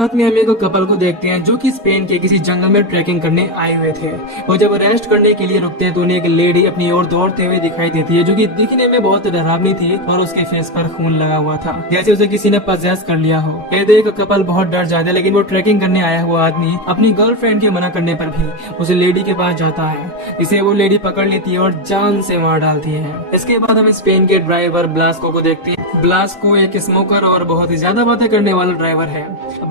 साथ में हम एक कपल को देखते हैं जो कि स्पेन के किसी जंगल में ट्रैकिंग करने आए हुए थे। वो जब रेस्ट करने के लिए रुकते हैं तो उन्हें एक लेडी अपनी ओर दौड़ते हुए दिखाई देती है, जो कि दिखने में बहुत डरावनी थी और उसके फेस पर खून लगा हुआ था, जैसे उसे किसी ने पजेस कर लिया हो। ये देख कपल बहुत डर जाते हैं, लेकिन वो ट्रैकिंग करने आया हुआ आदमी अपनी गर्लफ्रेंड के मना करने पर भी उस लेडी के पास जाता है, जिसे वो लेडी पकड़ लेती है और जान से मार डालती है। इसके बाद हम स्पेन के ड्राइवर ब्लास्को को देखते हैं। ब्लास्को एक स्मोकर और बहुत ही ज्यादा बातें करने वाला ड्राइवर है।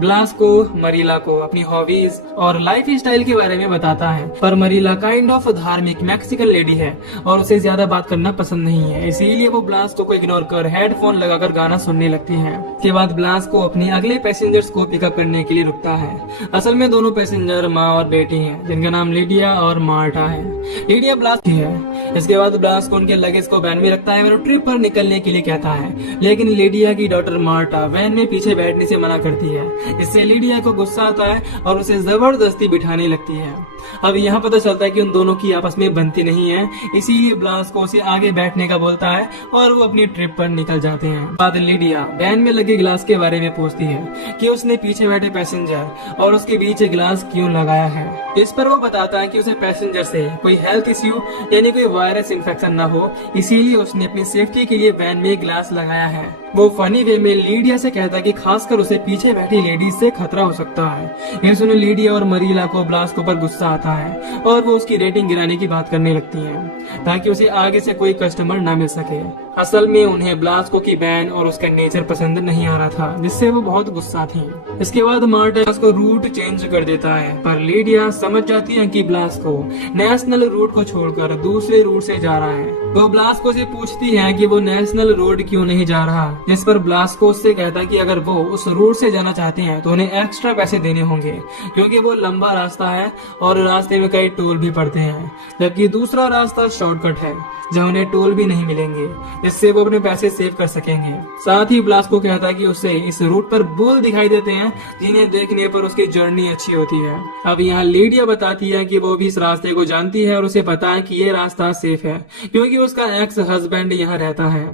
ब्लास्को मरीला को अपनी हॉबीज और लाइफ स्टाइल के बारे में बताता है, पर मरीला काइंड ऑफ धार्मिक मैक्सिकन लेडी है और उसे ज्यादा बात करना पसंद नहीं है, इसीलिए वो ब्लास्को को इग्नोर कर हेडफोन लगाकर गाना सुनने लगती है। इसके बाद ब्लास्को अपने अगले पैसेंजर्स को पिकअप करने के लिए रुकता है। असल में दोनों पैसेंजर माँ और बेटी हैं, जिनका नाम लीडिया और मार्टा है। लीडिया ब्लास्ट की है। इसके बाद ब्लास्को उनके लगेज को वैन में रखता है और ट्रिप पर निकलने के लिए कहता है, लेकिन लीडिया की डॉटर मार्टा वैन में पीछे बैठने से मना करती है। इससे लीडिया को गुस्सा आता है और उसे जबरदस्ती बिठाने लगती है। अब यहाँ पता चलता है कि उन दोनों की आपस में बनती नहीं है, इसीलिए ब्लास्को उसे आगे बैठने का बोलता है और वो अपनी ट्रिप पर निकल जाते हैं। बाद लीडिया वैन में लगे गिलास के बारे में पूछती है कि उसने पीछे बैठे पैसेंजर और उसके बीच गिलास क्यों लगाया है। इस पर वो बताता है कि उसे पैसेंजर से कोई हेल्थ इश्यू यानी कोई वायरस इन्फेक्शन न हो, इसीलिए उसने अपनी सेफ्टी के लिए वैन में गिलास लगाया है। वो फनी वे में लीडिया से कहता है कि खासकर उसे पीछे बैठी लेडीज से खतरा हो सकता है। ये सुने लीडिया और मरीला को ब्लास्को पर गुस्सा आता है और वो उसकी रेटिंग गिराने की बात करने लगती हैं, ताकि उसे आगे से कोई कस्टमर ना मिल सके। असल में उन्हें ब्लास्को की वैन और उसका नेचर पसंद नहीं आ रहा था, जिससे वो बहुत गुस्सा थी। इसके बाद मार्टा उसको रूट चेंज कर देता है, पर लीडिया समझ जाती है कि ब्लास्को नेशनल रूट को छोड़कर दूसरे रूट से जा रहा है। वो ब्लास्को से पूछती है कि वो नेशनल रोड क्यों नहीं जा रहा, जिस पर ब्लास्को उससे कहता है कि अगर वो उस रूट से जाना चाहते हैं तो उन्हें एक्स्ट्रा पैसे देने होंगे, क्योंकि वो लंबा रास्ता है और रास्ते में कई टोल भी पड़ते हैं, जबकि दूसरा रास्ता शॉर्टकट है जहाँ उन्हें टोल भी नहीं मिलेंगे, जिससे वो अपने पैसे सेव कर सकेंगे। साथ ही ब्लास्को कहता है कि उसे इस रूट पर बुल दिखाई देते हैं, जिन्हें देखने पर उसकी जर्नी अच्छी होती है। अब यहाँ लीडिया बताती है कि वो भी इस रास्ते को जानती है और उसे पता है कि ये रास्ता सेफ है, क्योंकि उसका एक्स हस्बैंड यहाँ रहता है।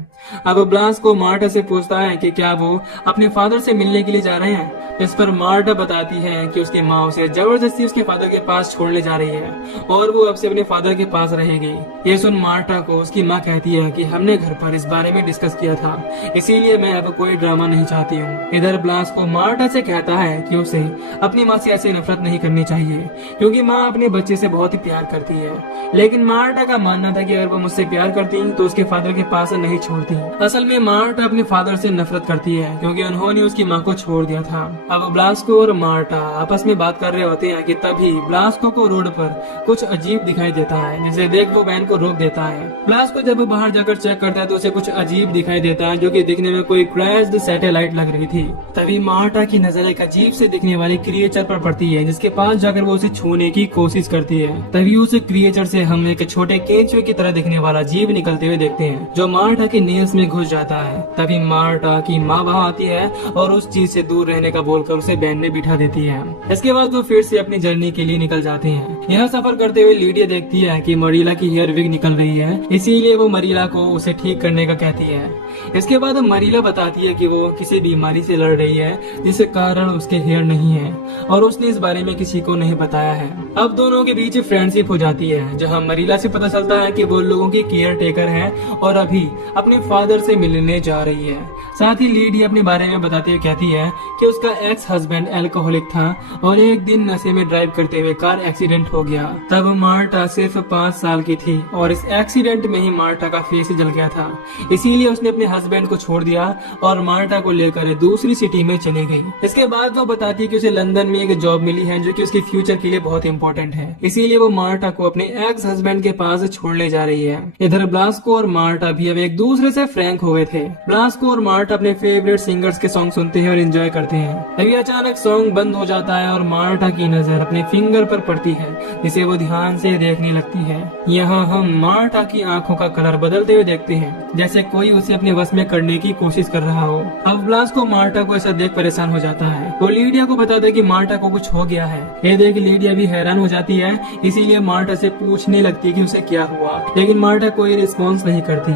अब ब्लास्को मार्टा से पूछता है कि क्या वो अपने फादर से मिलने के लिए जा रहे हैं, इस पर मार्टा बताती है कि उसकी माँ उसे जबरदस्ती उसके फादर के पास छोड़ने जा रही है और वो अब से अपने फादर के पास रहेगी। ये सुन मार्टा को उसकी माँ कहती है कि हमने घर पर इस बारे में डिस्कस किया था, इसीलिए मैं अब कोई ड्रामा नहीं चाहती हूँ। इधर ब्लास्को मार्टा से कहता है कि उसे अपनी माँ से ऐसे नफरत नहीं करनी चाहिए, क्योंकि माँ अपने बच्चे से बहुत ही प्यार करती है। लेकिन मार्टा का मानना था कि अगर वो मुझसे प्यार करती तो उसके फादर के पास नहीं छोड़ती। असल में मार्टा अपने फादर से नफरत करती है, क्योंकि उन्होंने उसकी माँ को छोड़ दिया था। अब ब्लास्को और मार्टा आपस में बात कर रहे होते हैं कि तभी ब्लास्को को रोड पर कुछ अजीब दिखाई देता है, जिसे देख वो वैन को रोक देता है। ब्लास्को जब बाहर जाकर चेक करता है तो उसे कुछ अजीब दिखाई देता है, जो कि दिखने में कोई क्रैश्ड सैटेलाइट लग रही थी। तभी मार्टा की नजर एक अजीब से दिखने वाली क्रिएचर पर पड़ती है, जिसके पास जाकर वो उसे छूने की कोशिश करती है। तभी उस क्रिएचर से हम एक छोटे केंचुए की तरह दिखने वाला जीव निकलते हुए देखते हैं, जो मार्टा के नेल्स में घुस जाता है। तभी मार्टा की माँ वहाँ आती है और उस चीज से दूर रहने का बोलकर उसे वैन में बिठा देती है। इसके बाद वो फिर से अपनी जर्नी के लिए निकल जाते हैं। यह सफर करते हुए लीडिया देखती है कि मरीला की हेयर विग निकल रही है, इसीलिए वो मरीला को उसे ठीक करने का कहती है। इसके बाद मरीला बताती है कि वो किसी बीमारी से लड़ रही है, जिस कारण उसके हेयर नहीं है और उसने इस बारे में किसी को नहीं बताया है। अब दोनों के बीच फ्रेंडशिप हो जाती है, जहाँ मरीला से पता चलता है कि वो लोगों की केयर टेकर है और अभी अपने फादर से मिलने जा रही है। साथ ही लीडिया अपने बारे में बताते हुए कहती है कि उसका एक्स हस्बैंड अल्कोहलिक था और एक दिन नशे में ड्राइव करते हुए कार एक्सीडेंट हो गया। तब मार्टा सिर्फ 5 साल की थी और इस एक्सीडेंट में ही मार्टा का फेस जल गया था, इसीलिए उसने अपने हस्बैंड को छोड़ दिया और मार्टा को लेकर दूसरी सिटी में चली गई। इसके बाद वो बताती है कि उसे लंदन में एक जॉब मिली है, जो कि उसके फ्यूचर के लिए बहुत इंपॉर्टेंट है, इसीलिए वो मार्टा को अपने एक्स हस्बैंड के पास छोड़ने जा रही है। इधर ब्लास्को और मार्टा भी अब एक दूसरे से फ्रैंक हो गए थे। ब्लास्को और मार्टा अपने फेवरेट सिंगर्स के सॉन्ग सुनते हैं और एंजॉय करते हैं। तभी अचानक सॉन्ग बंद हो जाता है और मार्टा की नजर अपने फिंगर पर पड़ती है, जिसे वो ध्यान से देखने लगती है। यहाँ हम मार्टा की आंखों का कलर बदलते हुए देखते हैं, जैसे कोई उसे अपने वश में करने की कोशिश कर रहा हो। अब ब्लास को मार्टा को ऐसा देख परेशान हो जाता है। वो लीडिया को बताता है कि मार्टा को कुछ हो गया है। ये देख लीडिया भी हैरान हो जाती है, इसीलिए मार्टा से पूछने लगती है कि उसे क्या हुआ, लेकिन मार्टा कोई रिस्पॉन्स नहीं करती।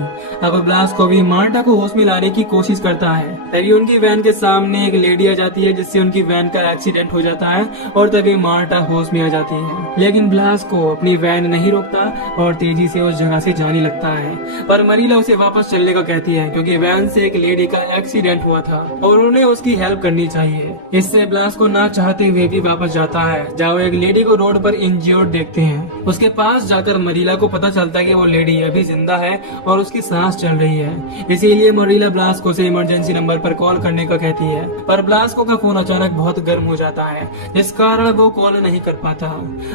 अब ब्लास को भी मार्टा को होश में लाने की कोशिश करता है। तभी उनकी वैन के सामने एक लेडी आ जाती है, जिससे उनकी वैन का एक्सीडेंट हो जाता है और तभी मार्टा होश में आ जाती है। लेकिन ब्लास को अपनी वैन नहीं रोकता और तेजी से उस जगह से जाने लगता है, पर मरीला उसे वापस चलने का कहती है क्योंकि वैन से एक लेडी का एक्सीडेंट हुआ था और उन्हें उसकी हेल्प करनी चाहिए। इससे ब्लास को ना चाहते हुए भी वापस जाता है, जहाँ वो एक लेडी को रोड पर इंज्योर्ड देखते हैं। उसके पास जाकर मरीला को पता चलता है कि वो लेडी अभी जिंदा है और उसकी सांस चल रही है। इसीलिए मरीला ब्लास्को से इमरजेंसी नंबर पर कॉल करने का कहती है, पर ब्लास्को का फोन अचानक बहुत गर्म हो जाता है, जिस कारण वो कॉल नहीं कर पाता।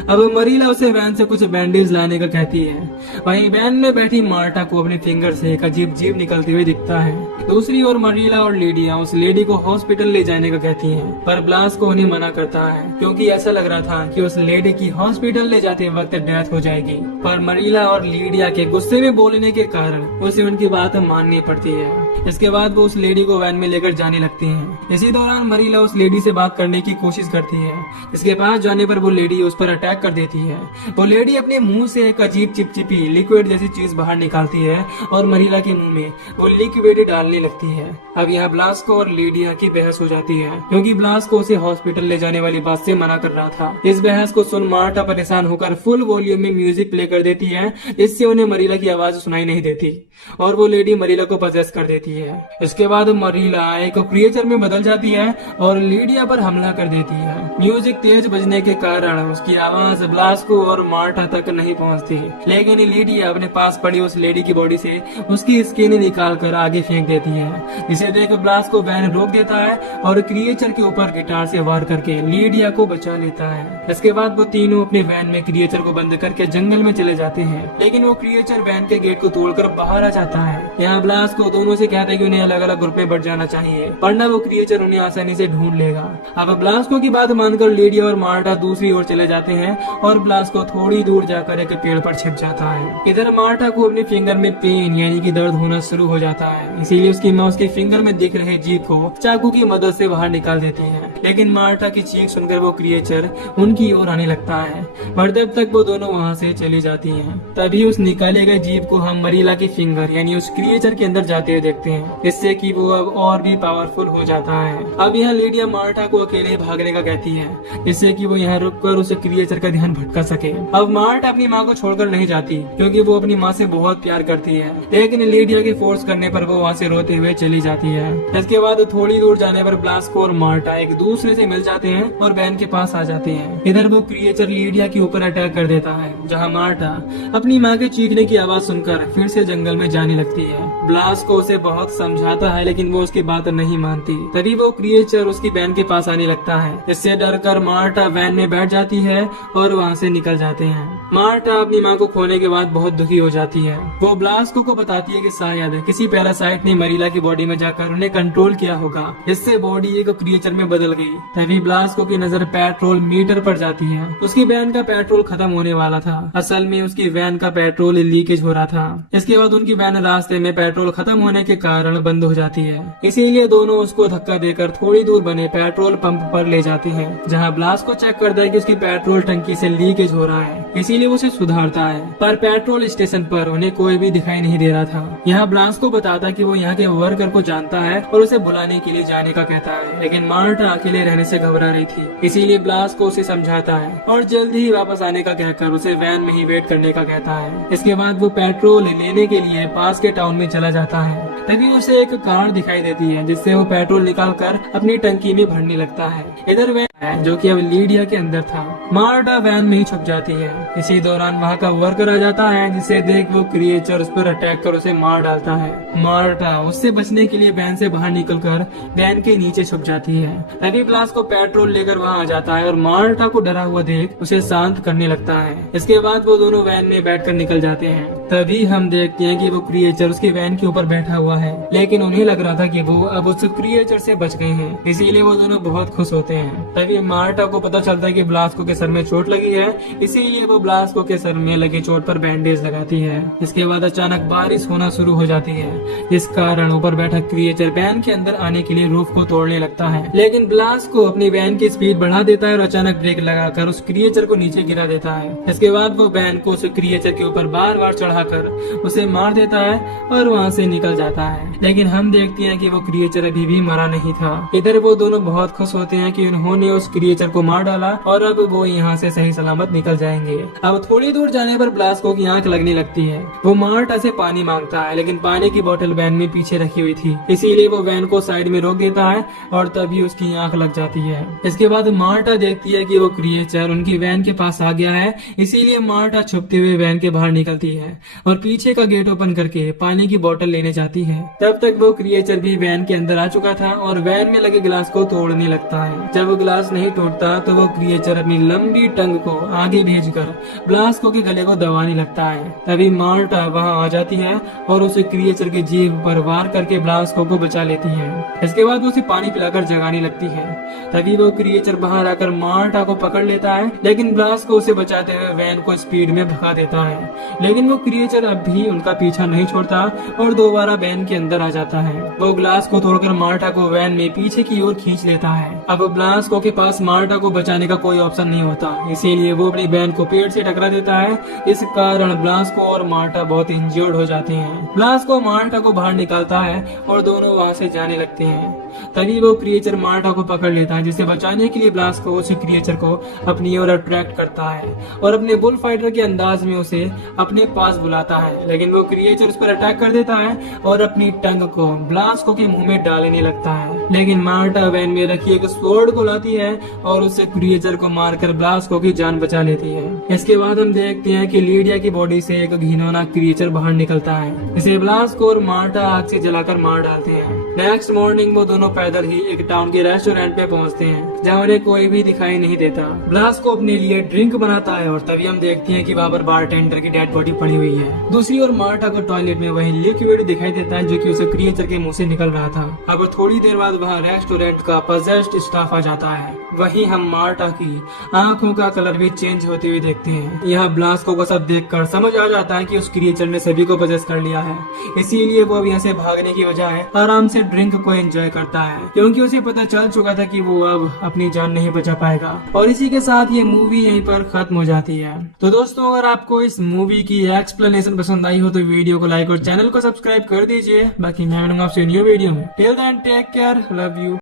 अब मरीला उसे वैन से कुछ बैंडेज लाने का कहती है। वहीं वैन में बैठी मार्टा को अपने फिंगर से एक अजीब जीव निकलते हुए दिखता है। दूसरी ओर मरीला और लीडिया उस लेडी को हॉस्पिटल ले जाने का कहती है, पर ब्लास्को उन्हें मना करता है क्योंकि ऐसा लग रहा था कि उस लेडी की हॉस्पिटल ले जाते वक्त डेथ हो जाएगी। पर मरीला और लीडिया के गुस्से में बोलने के कारण उसे उनकी बात माननी पड़ती है। इसके बाद वो उस लेडी को वैन में लेकर जाने लगती हैं। इसी दौरान मरीला उस लेडी से बात करने की कोशिश करती है। इसके पास जाने पर वो लेडी उस पर अटैक कर देती है। वो लेडी अपने मुंह से एक अजीब चिपचिपी लिक्विड जैसी चीज बाहर निकालती है और मरीला के मुंह में वो लिक्विड डालने लगती है। अब यहाँ ब्लास्को और लीडिया की बहस हो जाती है क्योंकि ब्लास्को उसे हॉस्पिटल ले जाने वाली बात से मना कर रहा था। इस बहस को सुन मार्टा परेशान होकर फुल वॉल्यूम में म्यूजिक प्ले कर देती है, इससे उन्हें मरीला की आवाज सुनाई नहीं देती और वो लेडी मरीला को पजेस कर देती है। इसके बाद मरीला एक क्रिएचर में बदल जाती है और लीडिया पर हमला कर देती है। म्यूजिक तेज बजने के कारण उसकी आवाज ब्लास्को और मार्टा तक नहीं पहुंचती, लेकिन लीडिया अपने पास पड़ी उस लेडी की बॉडी से उसकी स्किन निकाल कर आगे फेंक देती है। इसे देख ब्लास्को वैन रोक देता है और क्रिएचर के ऊपर गिटार से वार करके लीडिया को बचा लेता है। इसके बाद वो तीनों अपने वैन में क्रिएचर को बंद करके जंगल में चले जाते हैं, लेकिन वो क्रिएचर वैन के गेट को तोड़कर बाहर आ जाता है। यहाँ ब्लास्को दोनों से कहता है कि उन्हें अलग अलग ग्रुप में बढ़ जाना चाहिए, वरना वो क्रिएचर उन्हें आसानी से ढूंढ लेगा। अब ब्लास्को की बात मानकर लीडिया और मार्टा दूसरी ओर चले जाते हैं और ब्लास्को थोड़ी दूर जाकर एक पेड़ पर छिप जाता है। इधर मार्टा को अपने फिंगर में पेन यानी कि दर्द होना शुरू हो जाता है, इसीलिए उसकी माँ उसके फिंगर में दिख रहे जीभ को चाकू की मदद से बाहर निकाल देती है। लेकिन मार्टा की चीख सुनकर वो क्रिएचर उनकी ओर आने लगता है, पर तब तक वो दोनों वहाँ से चली जाती हैं। तभी उस निकाले गए जीभ को हम मरीला की फिंगर यानी उस क्रिएचर के अंदर जाते हुए देखते हैं, इससे कि वो अब और भी पावरफुल हो जाता है। अब यहाँ लीडिया मार्टा को अकेले भागने का कहती है, जिससे कि वो यहाँ रुककर उस क्रिएचर का ध्यान भटका सके। अब मार्टा अपनी माँ को छोड़कर नहीं जाती क्योंकि वो अपनी माँ से बहुत प्यार करती है, लेकिन लीडिया के फोर्स करने पर वो वहाँ से रोते हुए चली जाती है। इसके बाद थोड़ी दूर जाने पर ब्लास्को और मार्टा एक दूसरे से मिल जाते हैं और वैन के पास आ जाते हैं। इधर वो क्रिएचर लीडिया के ऊपर अटैक कर देता है, जहाँ मार्टा अपनी माँ के चीखने की आवाज सुनकर फिर से जंगल में जाने लगती है। ब्लास्को उसे बहुत समझाता है, लेकिन वो उसकी बात नहीं मानती। तभी वो क्रिएचर उसकी वैन के पास आने लगता है। इससे डरकर मार्टा वैन में बैठ जाती है और वहाँ से निकल जाते हैं। मार्टा अपनी माँ को खोने के बाद बहुत दुखी हो जाती है। वो ब्लास्को को बताती है कि शायद किसी पैरासाइट ने मरीला की बॉडी में जाकर उन्हें कंट्रोल किया होगा, जिससे बॉडी एक क्रिएचर में बदल गई। तभी ब्लास्को की नजर पेट्रोल मीटर पर जाती है। उसकी वैन का पेट्रोल खत्म होने वाला था। असल में उसकी वैन का पेट्रोल लीकेज हो रहा था। इसके बाद उनकी वैन रास्ते में पेट्रोल खत्म होने के कारण बंद हो जाती है। इसीलिए दोनों उसको धक्का देकर थोड़ी दूर बने पेट्रोल पंप पर ले जाते हैं, जहाँ ब्लास्को चेक करता है कि उसकी पेट्रोल टंकी से लीकेज हो रहा है, इसीलिए वो उसे सुधारता है। पर पेट्रोल स्टेशन पर उन्हें कोई भी दिखाई नहीं दे रहा था। यहाँ ब्लास्को बताता कि वो यहाँ के वर्कर को जानता है और उसे बुलाने के लिए जाने का कहता है, लेकिन मार्टा अकेले रहने से घबरा रही थी, इसीलिए ब्लास्को उसे समझाता है और जल्दी ही वापस आने का कहकर उसे वैन में ही वेट करने का कहता है। इसके बाद वो पेट्रोल लेने के लिए पास के टाउन में चला जाता है। तभी उसे एक कार दिखाई देती है, जिससे वो पेट्रोल निकालकर अपनी टंकी में भरने लगता है। इधर वैन है जो कि अब लीडिया के अंदर था। मार्टा वैन में ही छुप जाती है। इसी दौरान वहाँ का वर्कर आ जाता है, जिसे देख वो क्रिएचर उस पर अटैक कर उसे मार डालता है। मार्टा उससे बचने के लिए वैन से बाहर निकलकर वैन के नीचे छुप जाती है। तभी ब्लास्को पेट्रोल लेकर वहाँ आ जाता है और मार्टा को डरा हुआ देख उसे शांत करने लगता है। इसके बाद वो दोनों वैन में बैठकर निकल जाते हैं। तभी हम देखते हैं कि वो क्रिएचर उसकी वैन के ऊपर बैठा हुआ है, लेकिन उन्हें लग रहा था कि वो अब उस क्रिएचर से बच गए हैं, इसीलिए वो दोनों बहुत खुश होते हैं। तभी तभी मार्टा को पता चलता है कि ब्लास्को के सर में चोट लगी है, इसीलिए वो ब्लास्को के सर में लगी चोट पर बैंडेज लगाती है। इसके बाद अचानक बारिश होना शुरू हो जाती है, जिस कारण ऊपर बैठा क्रिएचर वैन के अंदर आने के लिए रूफ को तोड़ने लगता है। लेकिन ब्लास्को अपनी वैन की स्पीड बढ़ा देता है और अचानक ब्रेक लगाकर उस क्रिएचर को नीचे गिरा देता है। इसके बाद वो वैन को उस क्रिएचर के ऊपर बार बार चढ़ाकर उसे मार देता है और वहाँ से निकल जाता है। लेकिन हम देखते हैं कि वो क्रिएचर अभी भी मरा नहीं था। इधर वो दोनों बहुत खुश होते हैं कि उन्होंने उस क्रिएचर को मार डाला और अब वो यहाँ से सही सलामत निकल जाएंगे। अब थोड़ी दूर जाने पर ब्लास्को की आंख लगने लगती है। वो मार्टा से पानी मांगता है, लेकिन पानी की बोतल वैन में पीछे रखी हुई थी, इसीलिए वो वैन को साइड में रोक देता है और तभी उसकी आंख लग जाती है। इसके बाद मार्टा देखती है कि वो क्रिएचर उनकी वैन के पास आ गया है, इसीलिए मार्टा छुपते हुए वैन के बाहर निकलती है और पीछे का गेट ओपन करके पानी की बोतल लेने जाती है। तब तक वो क्रिएचर भी वैन के अंदर आ चुका था और वैन में लगे गिलास को तोड़ने लगता है। जब वो गिलास नहीं तोड़ता तो वो क्रिएचर अपनी लंबी टंग को आगे भेजकर ब्लास्को के गले को दबाने लगता है। तभी मार्टा वहाँ आ जाती है और उसे क्रिएचर के जीभ पर वार करके ब्लास्को को बचा लेती है। इसके बाद वो उसे पानी पिलाकर जगाने लगती है। तभी वो क्रिएचर बाहर आकर मार्टा को पकड़ लेता है, लेकिन ब्लास्को उसे बचाते हुए वैन को स्पीड में भगा देता है। लेकिन वो क्रिएचर अब भी उनका पीछा नहीं छोड़ता और दोबारा वैन के अंदर आ जाता है। वो ग्लास को तोड़कर मार्टा को वैन में पीछे की ओर खींच लेता है। अब ब्लास्को के पास मार्टा को बचाने का कोई ऑप्शन नहीं होता, इसीलिए वो अपनी वैन को पेड़ से टकरा देता है। इस कारण ब्लास्को और मार्टा बहुत इंजर्ड हो जाते हैं। ब्लास्को मार्टा को बाहर निकालता है और दोनों वहाँ से जाने लगते हैं। तभी वो क्रिएचर मार्टा को पकड़ लेता है, जिसे बचाने के लिए ब्लास्को उस क्रिएचर को अपनी ओर अट्रैक्ट करता है और अपने बुल फाइटर के अंदाज में उसे अपने पास बुलाता है। लेकिन वो क्रिएचर उस पर अटैक कर देता है और अपनी टंग को ब्लास्को के मुंह में डालने लगता है। लेकिन मार्टा वैन में रखी एक स्वॉर्ड को लाती है और उसे क्रिएचर को मारकर ब्लास्को की जान बचा लेती है। इसके बाद हम देखते हैं कि लीडिया की बॉडी से एक घिनौना क्रिएचर बाहर निकलता है, जिसे ब्लास्को और मार्टा आग से जलाकर मार डालते हैं। नेक्स्ट मॉर्निंग वो दोनों पैदल ही एक टाउन के रेस्टोरेंट पे पहुंचते हैं, जहाँ उन्हें कोई भी दिखाई नहीं देता। ब्लास्को अपने लिए ड्रिंक बनाता है और तभी हम देखते हैं कि वहाँ पर बारटेंडर की डेड बॉडी पड़ी हुई है। दूसरी ओर मार्टा को टॉयलेट में वही लिक्विड दिखाई देता है, जो कि उसे क्रिएचर के मुंह से निकल रहा था। अब थोड़ी देर बाद वहाँ रेस्टोरेंट का पजेस्ड स्टाफ आ जाता है। वहीं हम मार्टा की आंखों का कलर भी चेंज होते हुए देखते हैं। यहाँ ब्लास्को को सब देखकर समझ आ जाता है कि उस क्रिएचर ने सभी को पजेस कर लिया है, इसीलिए वो अब यहाँ से भागने की बजाय आराम से ड्रिंक को एंजॉय करता है, क्योंकि उसे पता चल चुका था कि वो अब अपनी जान नहीं बचा पाएगा। और इसी के साथ ये मूवी यहीं पर खत्म हो जाती है। तो दोस्तों, अगर आपको इस मूवी की एक्सप्लेनेशन पसंद आई हो तो वीडियो को लाइक और चैनल को सब्सक्राइब कर दीजिए। बाकी मैं मिलूंगा आपसे न्यू वीडियो में। Till then take care, love you.